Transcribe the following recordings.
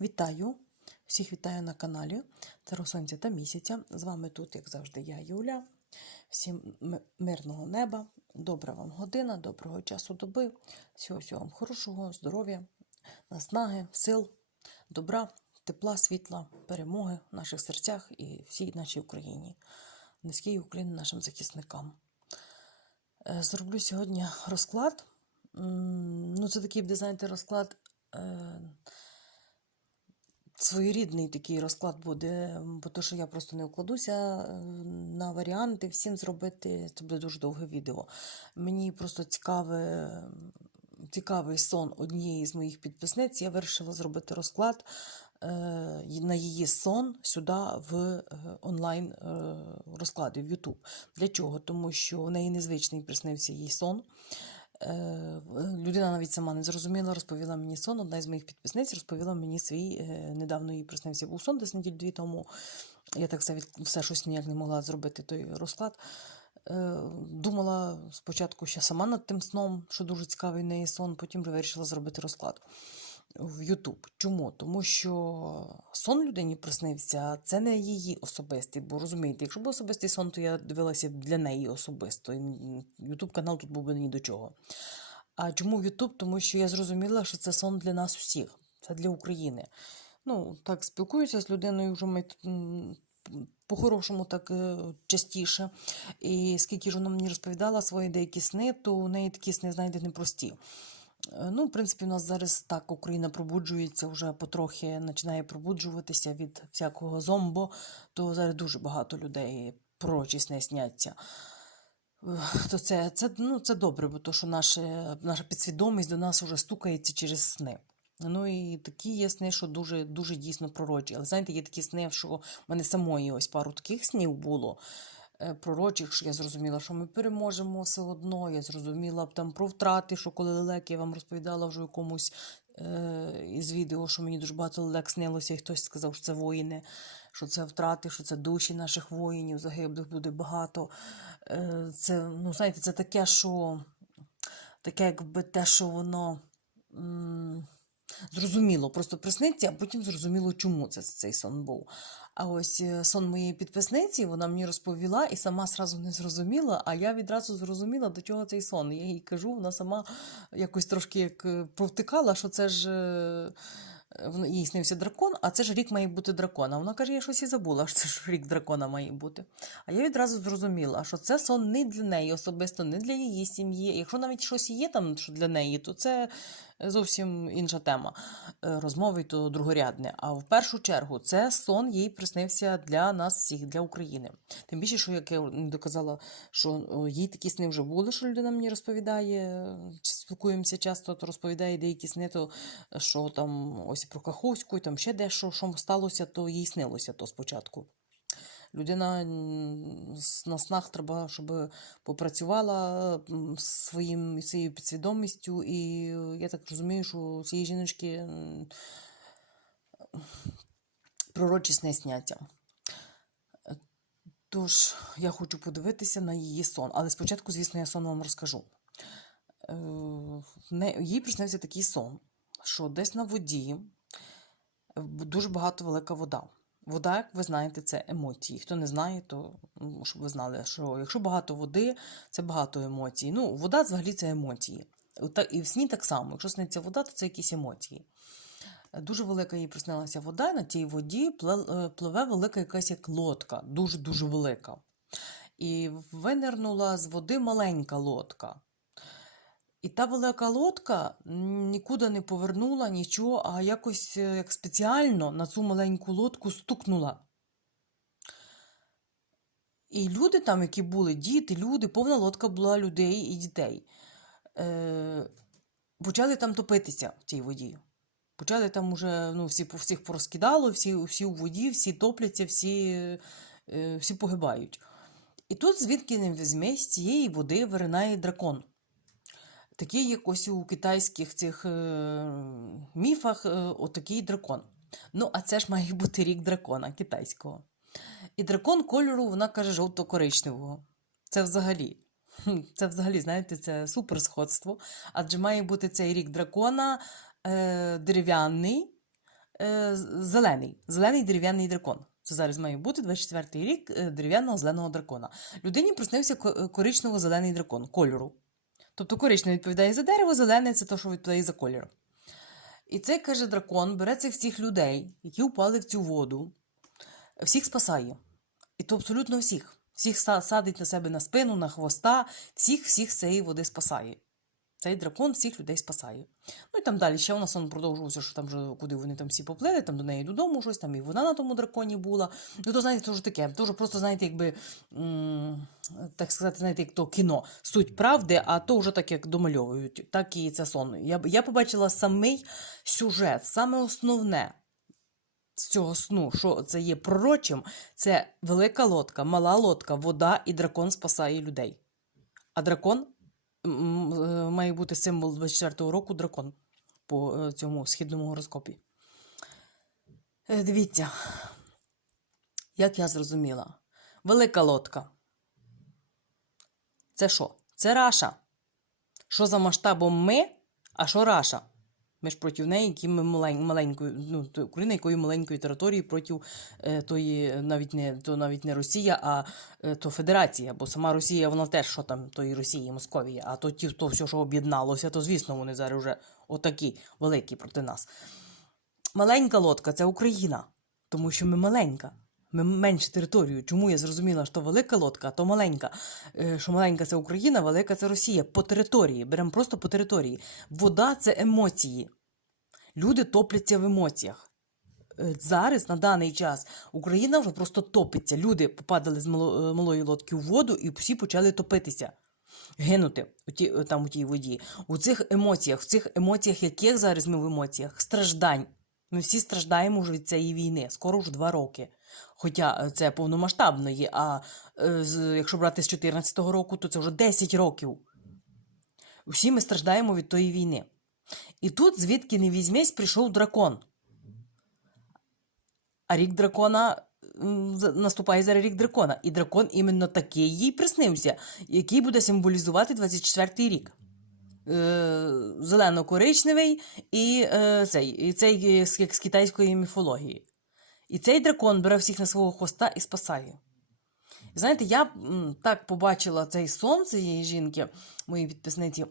Вітаю! Всіх вітаю на каналі Таро Сонця та місяця. З вами тут, як завжди, я Юля. Всім мирного неба, добра вам година, доброго часу доби, всього всього вам хорошого, здоров'я, наснаги, сил, добра, тепла, світла, перемоги в наших серцях і всій нашій Україні. Низький уклін нашим захисникам. Е, Зроблю сьогодні розклад. Ну, це такий, знаєте, розклад. Своєрідний такий розклад буде, бо то, що я просто не укладуся е, на варіанти всім зробити. Це буде дуже довге відео. Мені просто цікаве, цікавий сон однієї з моїх підписниць. Я вирішила зробити розклад е, на її сон сюди в е, онлайн розклади в YouTube. Для чого? Тому що в неї незвичний приснився їй сон. Е, в- Людина навіть сама не зрозуміла, розповіла мені сон. Одна із моїх підписниць розповіла мені свій е, недавно її приснився був сон, десь неділю дві тому. Я так все, все щось ніяк не могла зробити той розклад. Е, Думала спочатку ще сама над тим сном, що дуже цікавий неї сон, потім вирішила зробити розклад в Ютуб. Чому? Тому що сон людині приснився, це не її особистий. Бо розумієте, якщо був особистий сон, то я дивилася для неї особисто. Ютуб канал тут був би ні до чого. А чому Ютуб? Тому що я зрозуміла, що це сон для нас всіх, це для України. Ну, так спілкуюся з людиною вже ми по-хорошому так е, частіше. І скільки ж вона мені розповідала свої деякі сни, то у неї такі сни, знаєте, непрості. Е, Ну, в принципі, у нас зараз так Україна пробуджується, вже потрохи починає пробуджуватися від всякого зомбо, то зараз дуже багато людей пророчі сни сняться. То це, це, ну, це добре, бо то, що наше, наша підсвідомість до нас вже стукається через сни. Ну і такі є сни, що дуже, дуже дійсно пророчі. Але знаєте, є такі сни, що в мене самої ось пару таких снів було пророчих, що я зрозуміла, що ми переможемо все одно. Я зрозуміла там про втрати, що коли лелеки я вам розповідала вже в якомусь е, із відео, що мені дуже багато лелек снилося, і хтось сказав, що це воїни, що це втрати, що це душі наших воїнів, загиблих буде багато. Е, це, ну, знаєте, це таке, що таке, якби те, що воно. Зрозуміло, просто присниться, а потім зрозуміло, чому це цей сон був. А ось е, сон моєї підписниці, вона мені розповіла і сама сразу не зрозуміла, а я відразу зрозуміла, до чого цей сон. Я їй кажу, вона сама якось трошки як е, провтикала, що це ж. е, Їй снився дракон, а це ж рік має бути дракона. Вона каже, я щось і забула, що це ж рік дракона має бути. А я відразу зрозуміла, що це сон не для неї особисто, не для її сім'ї. Якщо навіть щось є там що для неї, то це зовсім інша тема е, розмови, то другорядне. А в першу чергу це сон їй приснився для нас всіх, для України. Тим більше, що як я доказала, що їй такі сни вже були, що людина мені розповідає, спілкуємося часто, то розповідає деякі сни, то що там ось про Каховську, і там ще дещо, що сталося, то їй снилося то спочатку. Людина на снах треба, щоб попрацювала своїм, своєю підсвідомістю, і я так розумію, що цієї жіночки пророчі сни сняття. Тож я хочу подивитися на її сон, але спочатку, звісно, я сон вам розкажу. Е, Їй приснився такий сон, що десь на воді е, дуже багато велика вода. Вода, як ви знаєте, це емоції. Хто не знає, то м, щоб ви знали, що якщо багато води, це багато емоцій. Ну, вода взагалі це емоції. І в сні так само. Якщо сниться вода, то це якісь емоції. Дуже велика їй приснилася вода, і на тій воді е, пливе велика якась як лодка, дуже-дуже велика. І винирнула з води маленька лодка. І та велика лодка нікуди не повернула нічого, а якось е, як спеціально на цю маленьку лодку стукнула. І люди там, які були, діти, люди, повна лодка була людей і дітей. Е, почали там топитися в цій воді. Почали там уже ну, всі, всіх порозкидало, всі, всі у воді, всі топляться, всі, е, всі погибають. І тут, звідки не візьме, з цієї води виринає дракон. Такий, як у китайських цих е, міфах, е, отакий дракон. Ну, а це ж має бути рік дракона китайського. І дракон кольору, вона каже, жовто-коричневого. Це взагалі. Це взагалі, знаєте, це суперсходство. Адже має бути цей рік дракона е, дерев'яний, е, зелений, зелений дерев'яний дракон. Це зараз має бути 24-й рік е, дерев'яного зеленого дракона. Людині приснився коричнево-зелений дракон кольору. Тобто коричневий відповідає за дерево, зелений це те, що відповідає за кольор. І цей каже дракон бере цих всіх людей, які впали в цю воду, всіх спасає. І то абсолютно всіх. Всіх садить на себе на спину, на хвоста, всіх всіх цієї води спасає. Цей дракон всіх людей спасає. Ну і там далі ще у нас он продовжувався, що там вже куди вони там всі поплили, там до неї додому щось, там і вона на тому драконі була. Ну, то знаєте, то вже таке, то просто, знаєте, якби так сказати, знаєте, як то кіно. Суть правди, а то вже так як домальовують, так і це сон. Я, я побачила самий сюжет, саме основне з цього сну, що це є пророчим, це велика лодка, мала лодка, вода і дракон спасає людей. А дракон має бути символ 24-го року дракон по е, цьому східному гороскопі. Е, Дивіться, як я зрозуміла, велика лодка. Це що? Це Раша. Що за масштабом ми, а що Раша? Ми ж проти неї, які ми малень, маленькою, ну, Україна, якої маленької території проти е, тої, навіть не, то навіть не Росія, а е, то Федерація. Бо сама Росія, вона теж що там тої Росії, Московії, а то ті, то все, що об'єдналося, то звісно, вони зараз вже отакі великі проти нас. Маленька лодка це Україна, тому що ми маленька. Ми менше територію. Чому я зрозуміла, що велика лодка, то маленька. Е, Що маленька це Україна, велика це Росія. По території. Беремо просто по території. Вода це емоції. Люди топляться в емоціях. Е, Зараз, на даний час, Україна вже просто топиться. Люди попадали з е, малої лодки в воду і всі почали топитися. Гинути у ті, е, там у тій воді. У цих емоціях, в цих емоціях, яких зараз ми в емоціях? Страждань. Ми всі страждаємо вже від цієї війни. Скоро вже два роки. Хоча це повномасштабно є, а з, якщо брати з 2014 року, то це вже 10 років. Всі ми страждаємо від тої війни. І тут, звідки не візьмесь, прийшов дракон. А рік дракона наступає зараз рік дракона. І дракон іменно такий їй приснився, який буде символізувати 24-й рік. Е, Зелено-коричневий і, е, цей, і цей е, як з китайської міфології. І цей дракон бере всіх на свого хвоста і спасає. Знаєте, я так побачила цей сон цієї жінки, моїй підписниці,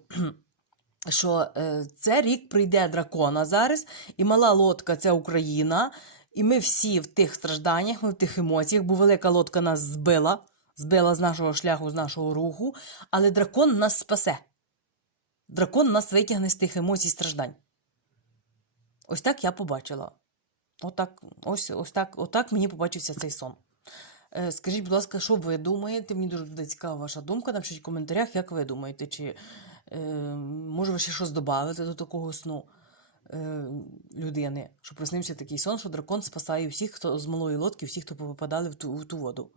що е, це рік прийде дракона зараз, і мала лодка це Україна. І ми всі в тих стражданнях, ми в тих емоціях, бо велика лодка нас збила, збила з нашого шляху, з нашого руху, але дракон нас спасе. Дракон нас витягне з тих емоцій страждань. Ось так я побачила. Отак, ось, ось так, отак мені побачився цей сон. Е, Скажіть, будь ласка, що ви думаєте? Мені дуже цікава ваша думка. Напишіть в коментарях, як ви думаєте, чи е, може ви ще щось додати до такого сну е, людини, що приснився такий сон, що дракон спасає всіх, хто з малої лодки, всіх, хто попадали в ту, в ту воду.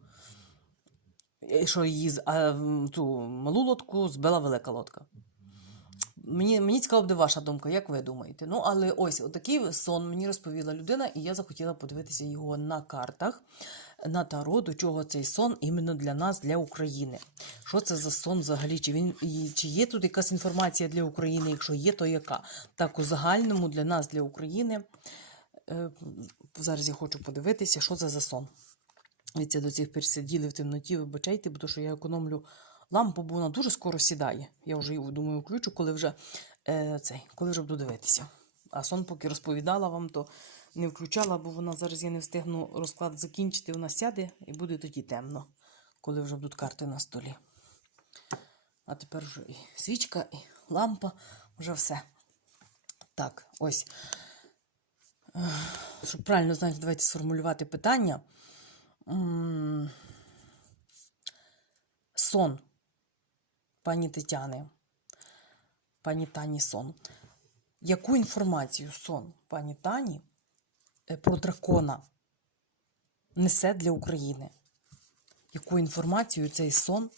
І що її з- а, м, ту малу лодку збила велика лодка. Мені, мені цікава буде ваша думка, як ви думаєте? Ну, але ось отакий сон мені розповіла людина, і я захотіла подивитися його на картах, на таро, до чого цей сон іменно для нас, для України. Що це за сон взагалі? Чи він чи є тут якась інформація для України? Якщо є, то яка? Так, у загальному для нас, для України. Е, зараз я хочу подивитися, що це за сон. Дивіться, до цих пір сиділи в темноті, вибачайте, бо то, що я економлю лампу, бо вона дуже скоро сідає. Я вже думаю, включу, коли вже е, цей, коли вже буду дивитися. А сон, поки розповідала вам, то не включала, бо вона зараз я не встигну розклад закінчити, вона сяде і буде тоді темно, коли вже будуть карти на столі. А тепер вже і свічка, і лампа, вже все. Так, ось. Щоб правильно знаєте, давайте сформулювати питання. Сон пані Тетяни. Пані Тані сон. Яку інформацію сон пані Тані е, про дракона несе для України? Яку інформацію цей сон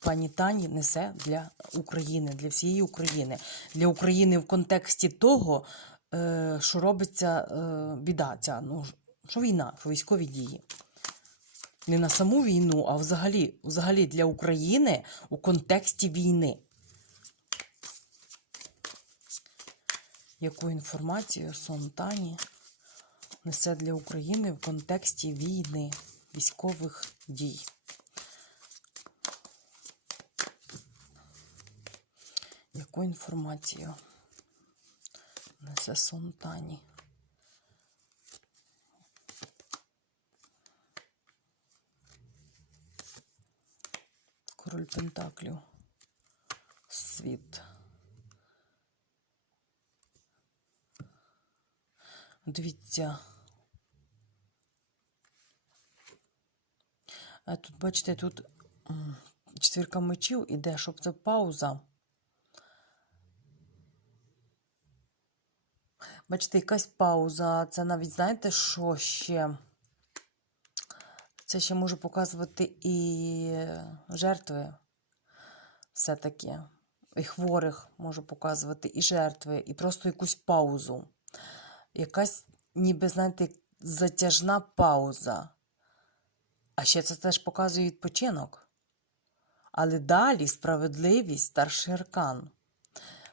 пані Тані несе для України, для всієї України? Для України в контексті того, е, що робиться е, біда ця, ну, що війна, що військові дії не на саму війну, а взагалі, взагалі для України у контексті війни. Яку інформацію сон Тані несе для України в контексті війни, військових дій. Яку інформацію несе сон Тані? Король Пентаклів. Світ. Дивіться. А тут, бачите, тут четвірка мечів іде, щоб це пауза. Бачите, якась пауза. Це навіть, знаєте, що ще? Це ще може показувати і жертви все-таки. І хворих може показувати, і жертви, і просто якусь паузу. Якась, ніби, знаєте, затяжна пауза. А ще це теж показує відпочинок. Але далі справедливість, старший аркан.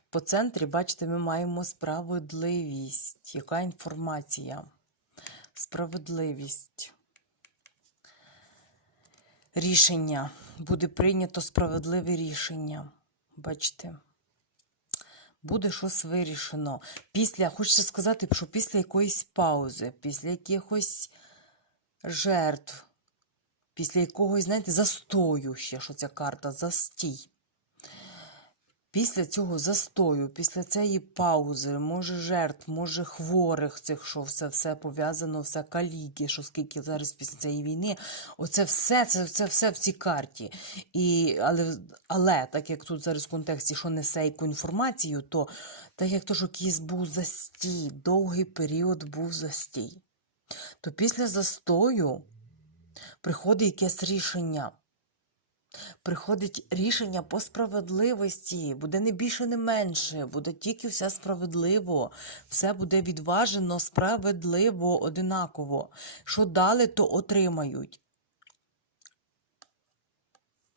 По центрі, бачите, ми маємо справедливість. Яка інформація? Справедливість. Рішення. Буде прийнято справедливе рішення. Бачите? Буде щось вирішено. Після, хочеться сказати, що після якоїсь паузи, після якихось жертв, після якогось, знаєте, застою ще, що ця карта, застій. Після цього застою, після цієї паузи, може жертв, може хворих цих, що все все пов'язано, все каліки, що скільки зараз після цієї війни, оце все, це, це все в цій карті. І, але, але так як тут зараз в контексті, що несе яку інформацію, то так як то, що якийсь був застій, довгий період був застій, то після застою приходить якесь рішення. Приходить рішення по справедливості, буде не більше, не менше, буде тільки все справедливо, все буде відважено, справедливо, одинаково. Що дали, то отримають.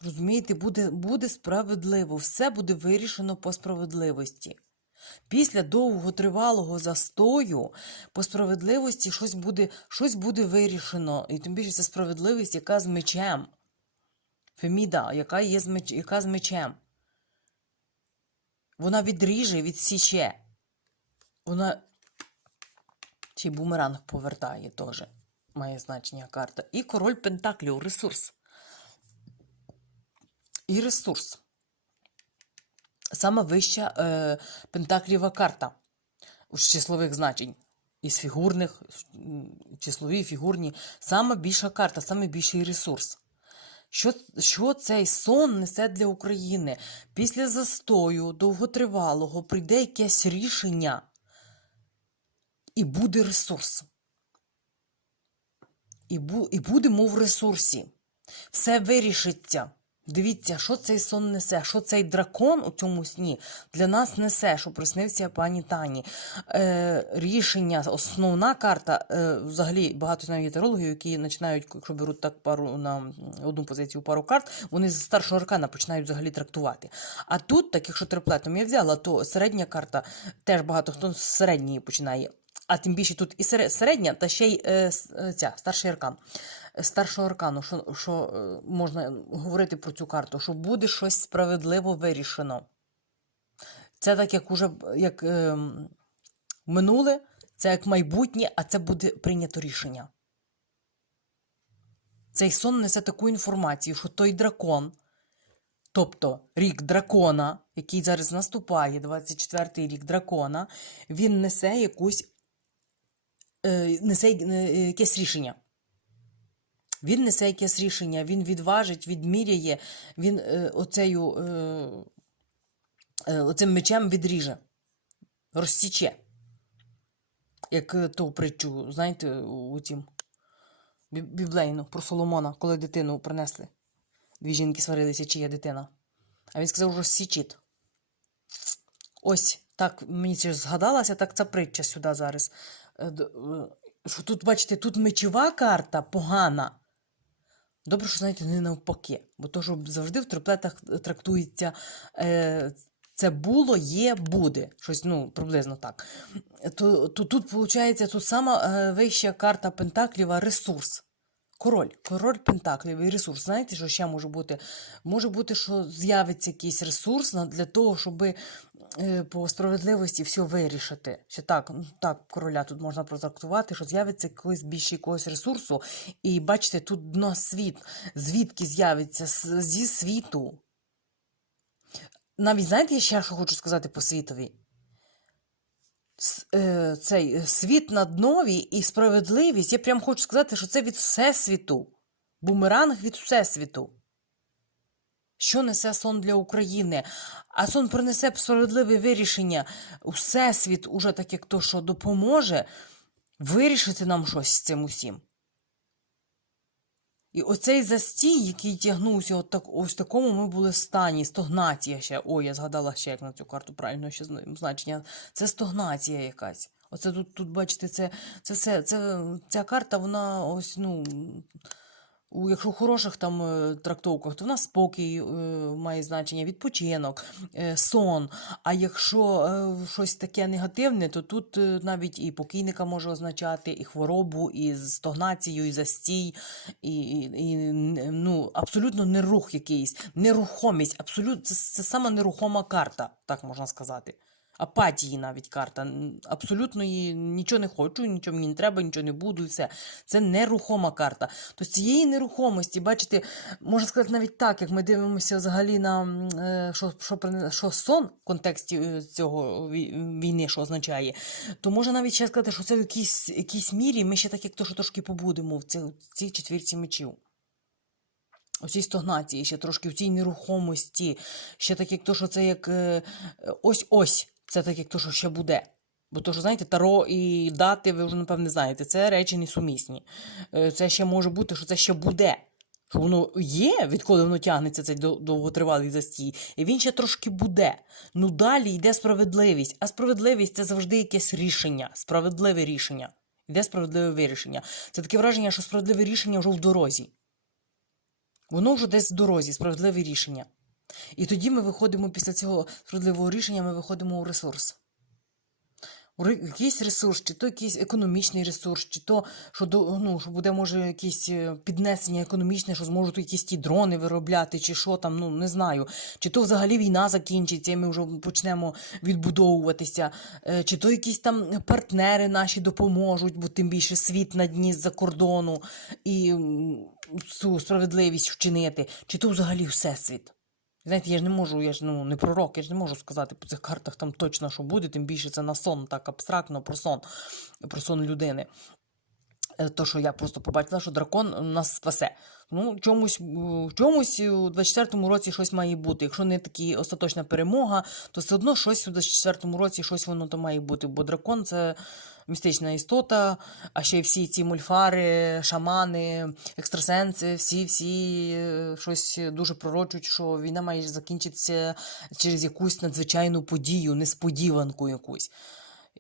Розумієте, буде, буде справедливо, все буде вирішено по справедливості. Після довготривалого застою по справедливості щось буде, щось буде вирішено, і тим більше це справедливість, яка з мечем. Феміда, яка є з меч... яка з мечем. Вона відріже, відсіче. Вона чи бумеранг повертає теж. Має значення карта. І король Пентаклів ресурс. І ресурс. Сама вища е, пентакліва карта з числових значень. Із фігурних, числові, фігурні. Сама більша карта, саме більший ресурс. Що, що цей сон несе для України? Після застою довготривалого прийде якесь рішення і буде ресурс. І, бу, і будемо в ресурсі. Все вирішиться. Дивіться, що цей сон несе, що цей дракон у цьому сні для нас несе, що приснився пані Тані. Е, рішення, основна карта, е, взагалі багато знаю тарологів, які починають, якщо беруть так пару на одну позицію пару карт, вони з старшого аркана починають взагалі трактувати. А тут, так якщо триплетом я взяла, то середня карта теж багато хто з середньої починає. А тим більше тут і сере- середня, та ще й е, е, ця старший аркан. Старшого аркану, що, що е, можна говорити про цю карту, що буде щось справедливо вирішено. Це так, як уже як е, минуле, це як майбутнє, а це буде прийнято рішення. Цей сон несе таку інформацію, що той дракон, тобто рік дракона, який зараз наступає, 24-й рік дракона, він несе якусь е, несе е, якесь рішення. Він несе якесь рішення, він відважить, відміряє, він е, оцею, е, е, оцим мечем відріже, розсіче. Як е, ту притчу, знаєте, у тім біблейну про Соломона, коли дитину принесли. Дві жінки сварилися, чия дитина. А він сказав, розсічіть. Ось так мені це згадалася, так ця притча сюди зараз. Що тут, бачите, тут мечова карта погана. Добре, що знаєте, не навпаки. Бо то, що завжди в триплетах трактується е, Це було, є, буде. Щось, ну, приблизно так. То, то тут, виходить, тут сама е, вища карта Пентакліва ресурс. Король, король Пентаклів і ресурс. Знаєте, що ще може бути? Може бути, що з'явиться якийсь ресурс для того, щоб по справедливості все вирішити. Ще так, так, короля тут можна протрактувати, що з'явиться якийсь більше якогось ресурсу. І бачите, тут дно світ. Звідки з'явиться? Зі світу. Навіть знаєте, я ще що хочу сказати по світові? Е, Цей е, світ на днові і справедливість. Я прям хочу сказати, що це від Всесвіту. Бумеранг від Всесвіту. Що несе сон для України? А сон принесе справедливе вирішення. Всесвіт, уже так як то, що допоможе вирішити нам щось з цим усім. І оцей застій, який тягнувся, от так, ось в такому ми були стані, стогнація ще. Ой, я згадала ще як на цю карту правильно ще значення. Це стогнація якась. Оце тут, тут бачите, це, це все, це, ця карта, вона ось, ну. У, якщо в хороших там е, трактовках, то в нас спокій е, має значення, відпочинок, е, сон. А якщо щось таке негативне, то тут навіть і покійника може означати, і хворобу, і стогнацію, і застій, і, і, ну, абсолютно нерух якийсь, нерухомість, абсолютно це, це сама нерухома карта, так можна сказати. Апатії навіть карта. Абсолютно її нічого не хочу, нічого мені не треба, нічого не буду, і все. Це нерухома карта. То з цієї нерухомості, бачите, можна сказати навіть так, як ми дивимося взагалі на е, що, що, що сон в контексті е, цього війни, що означає, то можна навіть ще сказати, що це в якійсь, якійсь мірі ми ще так як то, що трошки побудемо в цій, цій четвірці мечів. У цій стогнації, ще трошки в цій нерухомості, ще так як то, що це як е, ось-ось, це так як то, що ще буде. Бо то, що, знаєте, таро і дати, ви вже, напевне, знаєте, це речі несумісні. Е, Це ще може бути, що це ще буде. Що воно є, відколи воно тягнеться цей довготривалий застій, і він ще трошки буде. Ну далі йде справедливість. А справедливість це завжди якесь рішення, справедливе рішення. Йде справедливе вирішення. Це таке враження, що справедливе рішення вже в дорозі. Воно вже десь в дорозі, справедливе рішення. І тоді ми виходимо після цього справедливого рішення, ми виходимо у ресурс. Якийсь ресурс, чи то якийсь економічний ресурс, чи то, що, ну, що буде, може, якесь е, піднесення економічне, що зможуть якісь ті дрони виробляти, чи що там, ну не знаю. Чи то взагалі війна закінчиться, і ми вже почнемо відбудовуватися, е, чи то якісь там партнери наші допоможуть, бо тим більше світ на дні з-за кордону і цю справедливість вчинити, чи то взагалі всесвіт. Знаєте, я ж не можу, я ж ну, не пророк, я ж не можу сказати по цих картах там точно, що буде, тим більше це на сон, так абстрактно про сон, про сон людини. Е, То, що я просто побачила, що дракон нас спасе. Ну, чомусь, е, в чомусь у 24-му році щось має бути. Якщо не такі остаточна перемога, то все одно щось у 24-му році щось воно то має бути. Бо дракон це містична істота, а ще всі ці мульфари, шамани, екстрасенси, всі, всі е, щось дуже пророчують, що війна має закінчитися через якусь надзвичайну подію, несподіванку якусь.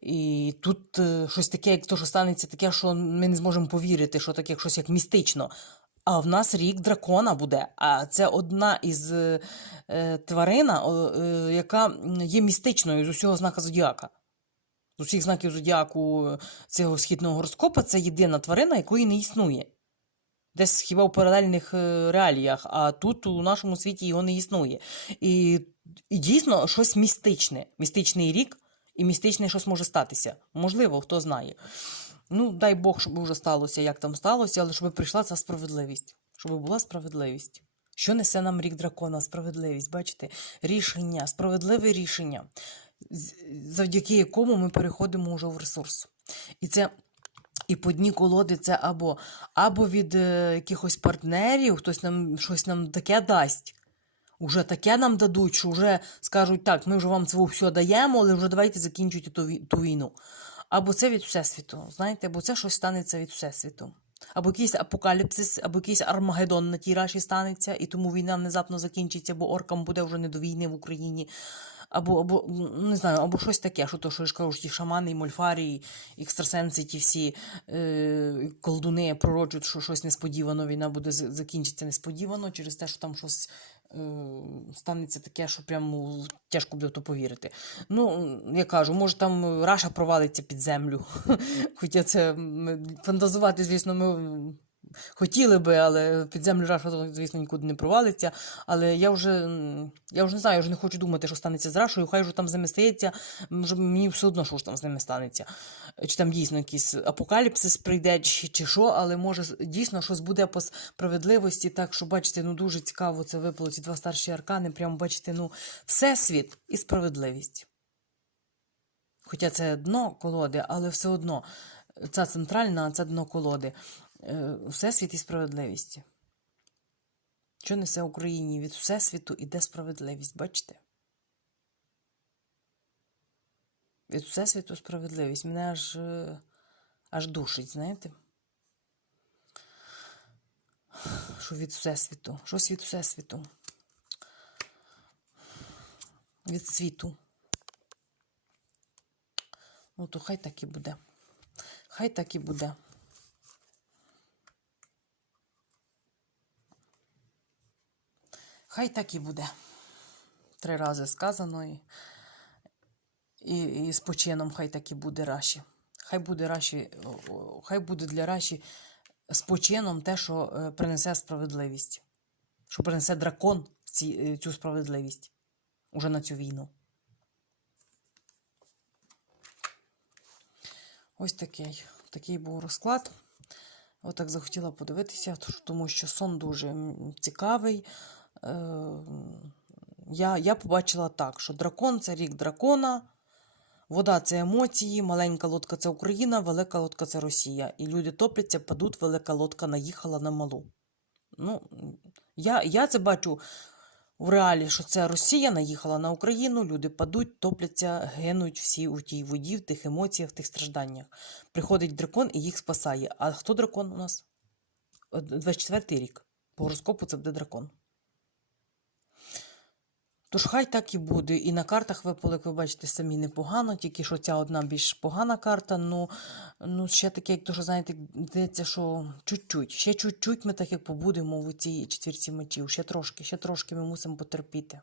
І тут е, щось таке, як то, що станеться таке, що ми не зможемо повірити, що таке щось як містично. А в нас рік дракона буде. А це одна із е, е, тварина, е, яка є містичною з усього знака зодіака. З усіх знаків зодіаку е, цього східного гороскопа це єдина тварина, якої не існує. Десь хіба в паралельних е, реаліях, а тут у нашому світі його не існує. І, і дійсно щось містичне. Містичний рік і містичне щось може статися. Можливо, хто знає. Ну, дай Бог, щоб вже сталося, як там сталося, але щоб прийшла ця справедливість. Щоб була справедливість. Що несе нам рік дракона? Справедливість, бачите? Рішення, справедливе рішення, завдяки якому ми переходимо вже в ресурс. І це і по дні колоди це або, або від е, якихось партнерів, хтось нам щось нам таке дасть. Уже таке нам дадуть, що вже скажуть, так, ми вже вам це все даємо, але вже давайте закінчуйте ту, ту війну. Або це від Всесвіту, знаєте, або це щось станеться від Всесвіту. Або якийсь апокаліпсис, або якийсь Армагеддон на тій раші станеться, і тому війна внезапно закінчиться, бо оркам буде вже не до війни в Україні. Або, або не знаю, або щось таке, що то, що ж кажу, ті шамани, мольфарі, екстрасенси, ті всі е, колдуни пророчують, що щось несподівано, війна буде з- закінчиться несподівано через те, що там щось станеться таке, що прямо тяжко буде в то повірити. Ну, я кажу, може там Раша провалиться під землю. Хоча це фантазувати, звісно, ми хотіли би, але під землю Раша, звісно, нікуди не провалиться. Але я вже, я вже не знаю, я вже не хочу думати, що станеться з Рашою, хай вже там з ними стається, мені все одно, що ж там з ними станеться. Чи там дійсно якийсь апокаліпсис прийде, чи, чи що, але може дійсно щось буде по справедливості. Так що, бачите, ну дуже цікаво це випало ці два старші аркани. Прямо бачите, ну, всесвіт і справедливість. Хоча це дно колоди, але все одно ця центральна, а це дно колоди. Е, Всесвіт і справедливість. Що несе Україні від Всесвіту іде справедливість, бачите? Від Всесвіту справедливість. Мене аж, е, аж душить, знаєте? Що від Всесвіту? Щось від Всесвіту. Від світу. Ну, то хай так і буде. Хай так і буде. Хай так і буде. Три рази сказано і, і, і з почином хай так і буде Раші. Хай буде Раші, хай буде для Раші з почином те, що е, принесе справедливість. Що принесе дракон ці, е, цю справедливість уже на цю війну. Ось такий, такий був розклад. Отак захотіла подивитися, тому що сон дуже цікавий. Е, Я, я побачила так, що дракон це рік дракона, вода це емоції, маленька лодка це Україна, велика лодка це Росія. І люди топляться, падуть, велика лодка наїхала на малу. Ну, я, я це бачу в реалі, що це Росія наїхала на Україну, люди падуть, топляться, гинуть всі у тій воді, в тих емоціях, в тих стражданнях. Приходить дракон і їх спасає. А хто дракон у нас? 24 рік. По гороскопу це буде дракон. Тож хай так і буде. І на картах випало, як ви бачите, самі непогано, тільки що ця одна більш погана карта. Ну, ну ще таке, як що, знаєте, здається, що чуть-чуть, ще чуть-чуть ми так як побудемо в цій четвірці мечів. Ще трошки, ще трошки ми мусимо потерпіти.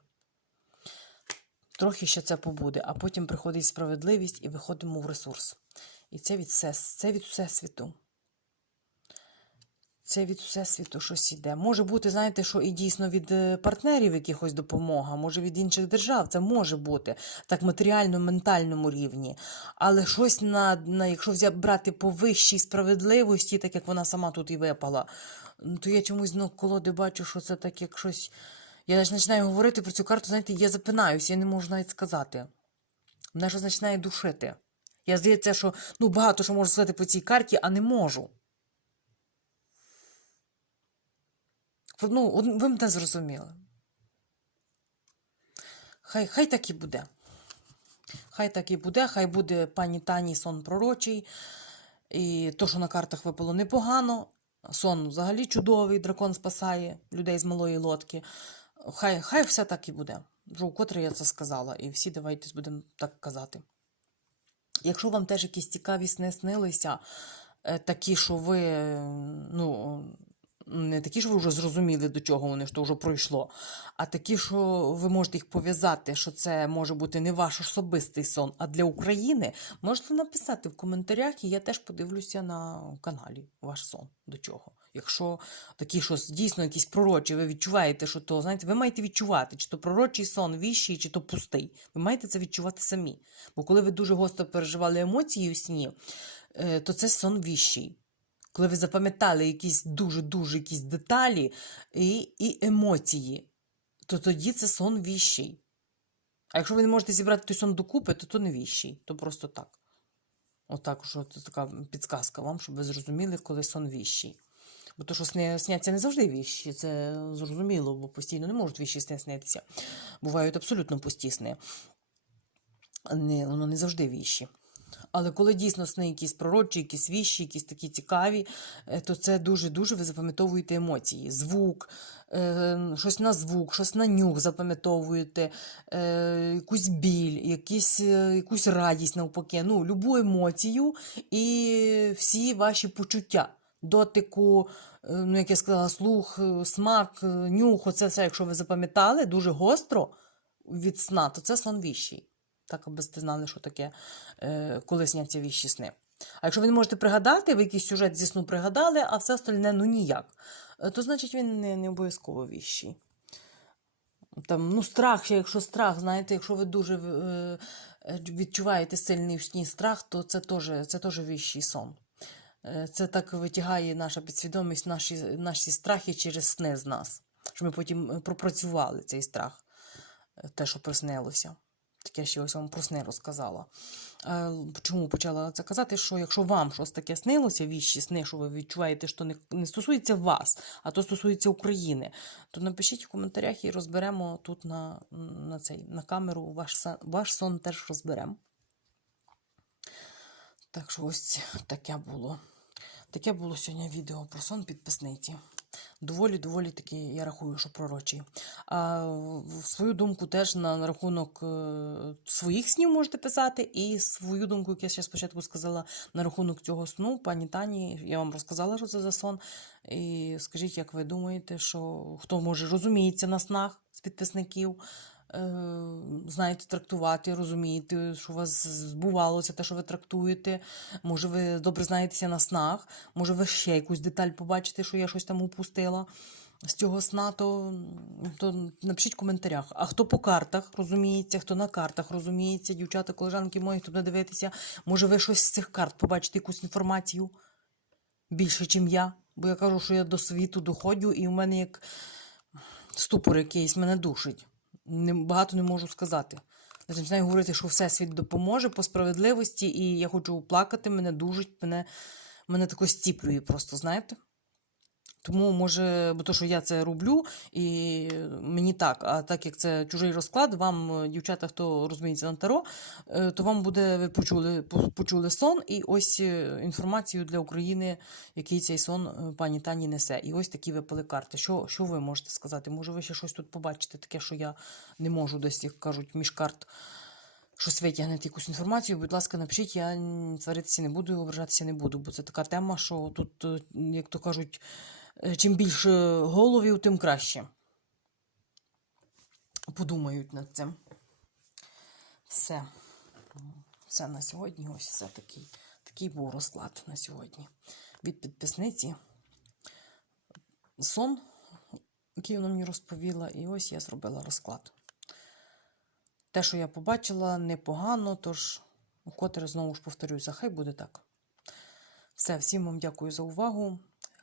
Трохи ще це побуде, а потім приходить справедливість і виходимо в ресурс. І це від, все, це від всесвіту. Це від всесвіту щось іде. Може бути, знаєте, що і дійсно від е, партнерів якихось допомога, може від інших держав. Це може бути так матеріально-ментальному рівні. Але щось на, на якщо взяти брати по вищій справедливості, так як вона сама тут і випала, то я чомусь ну, колоди бачу, що це так як щось. Я навіть починаю говорити про цю карту, знаєте, я запинаюся, я не можу навіть сказати. Мене щось починає душити. Я здається, що ну, багато що можу сказати по цій карті, а не можу. Ну, ви мене зрозуміли. Хай, хай так і буде. Хай так і буде, хай буде пані Тані сон пророчий. І то, що на картах випало непогано. Сон взагалі чудовий, дракон спасає людей з малої лодки. Хай, хай все так і буде. Вже вкотре я це сказала, і всі давайте будемо так казати. Якщо вам теж якісь цікаві сни снилися, е, такі, що ви, ну, не такі, що ви вже зрозуміли, до чого вони, що вже пройшло, а такі, що ви можете їх пов'язати, що це може бути не ваш особистий сон, а для України, можете написати в коментарях, і я теж подивлюся на каналі ваш сон до чого. Якщо такі, що дійсно якісь пророчі, ви відчуваєте, що то, знаєте, ви маєте відчувати, чи то пророчий сон, віщий, чи то пустий. Ви маєте це відчувати самі. Бо коли ви дуже гостро переживали емоції у сні, е, то це сон віщий. Коли ви запам'ятали якісь дуже-дуже якісь деталі і, і емоції, то тоді це сон віщий. А якщо ви не можете зібрати той сон докупи, то то не віщий, то просто так. Отак, що це така підказка вам, щоб ви зрозуміли, коли сон віщий. Бо то, що сни, сняться не завжди віщі, це зрозуміло, бо постійно не можуть віщі сни снитися. Бувають абсолютно пусті сни. Не, воно не завжди віщі. Але коли дійсно сни якісь пророчі, якісь віщі, якісь такі цікаві, е, то це дуже-дуже ви запам'ятовуєте емоції. Звук, е, щось на звук, щось на нюх запам'ятовуєте, е, якусь біль, якісь, якусь радість навпаки, ну, любу емоцію і всі ваші почуття. дотику, ну, як я сказала, слух, смак, нюх, оце все, якщо ви запам'ятали, дуже гостро від сна, то це сон віщий. Так, аби ви знали, що таке, е, коли сняться віщі сни. А якщо ви не можете пригадати, ви якийсь сюжет зі сну пригадали, а все остальне ну ніяк, е, то значить він не, не обов'язково віщий. Там, ну, страх, якщо страх, знаєте, якщо ви дуже е, відчуваєте сильний в сні страх, то це теж, це теж віщий сон. Е, Це так витягає наша підсвідомість, наші, наші страхи через сни з нас. Щоб ми потім пропрацювали цей страх, те, що приснилося. Таке ще ось вам про сни розказала. Е, Чому почала це казати? Що якщо вам щось таке снилося, віщі сни, що ви відчуваєте, що не, не стосується вас, а то стосується України, то напишіть в коментарях і розберемо тут на, на, цей, на камеру ваш, ваш сон теж розберемо. Так що ось таке було. Таке було сьогодні відео про сон підписниці. Доволі, доволі таки, я рахую, що пророчий. А свою думку теж на, на рахунок е, своїх снів можете писати, і свою думку, як я ще спочатку сказала, на рахунок цього сну, пані Тані, я вам розказала, що це за сон. І скажіть, як ви думаєте, що хто може розуміється на снах з підписників? Е, Знаєте трактувати, розумієте, що у вас збувалося те, що ви трактуєте. Може, ви добре знаєтеся на снах, може, ви ще якусь деталь побачите, що я щось там упустила з цього сна, то, то напишіть в коментарях. А хто по картах розуміється, хто на картах розуміється, дівчата, колежанки мої, хто буде дивитися, може, ви щось з цих карт побачите якусь інформацію більше, ніж я. Бо я кажу, що я до світу доходжу, і в мене як ступор якийсь мене душить. Не, багато не можу сказати. Починаю говорити, що Всесвіт допоможе по справедливості, і я хочу плакати, мене дужить, мене, мене тако стіплює просто, знаєте? Тому, може, бо то, що я це роблю, і мені так, а так як це чужий розклад, вам, е, дівчата, хто розуміється на таро, е, то вам буде, ви почули, почули сон, і ось е, інформацію для України, який цей сон пані Тані несе. І ось такі випали карти. Що, що ви можете сказати? Може, ви ще щось тут побачите, таке, що я не можу десь, як кажуть, між карт щось витягнете, якусь інформацію, будь ласка, напишіть, я сваритися не буду, ображатися не буду, бо це така тема, що тут, як то кажуть, чим більше головів, тим краще. Подумають над цим. Все. Все на сьогодні. Ось все такий, такий був розклад на сьогодні. Від підписниці сон, який вона мені розповіла, і ось я зробила розклад. Те, що я побачила, непогано, тож вкотре знову ж повторюся, хай буде так. Все, всім вам дякую за увагу.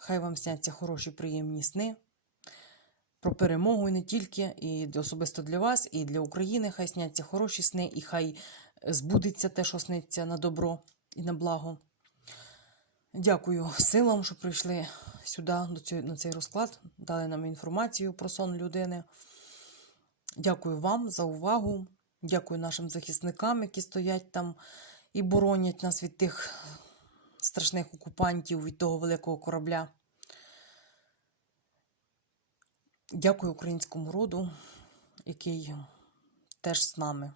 Хай вам сняться хороші, приємні сни. Про перемогу і не тільки, і особисто для вас, і для України. Хай сняться хороші сни, і хай збудеться те, що сниться на добро і на благо. Дякую силам, що прийшли сюди, на цей розклад, дали нам інформацію про сон людини. Дякую вам за увагу. Дякую нашим захисникам, які стоять там і боронять нас від тих страшних окупантів, від того великого корабля. Дякую українському роду, який теж з нами,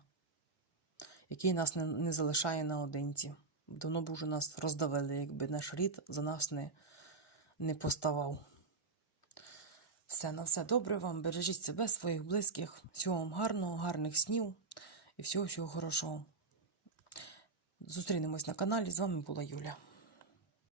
який нас не, не залишає наодинці. Давно б уже нас роздавили, якби наш рід за нас не, не поставав. Все на все добре вам. Бережіть себе, своїх близьких. Всього вам гарного, гарних снів і всього всього хорошого. Зустрінемось на каналі. З вами була Юля.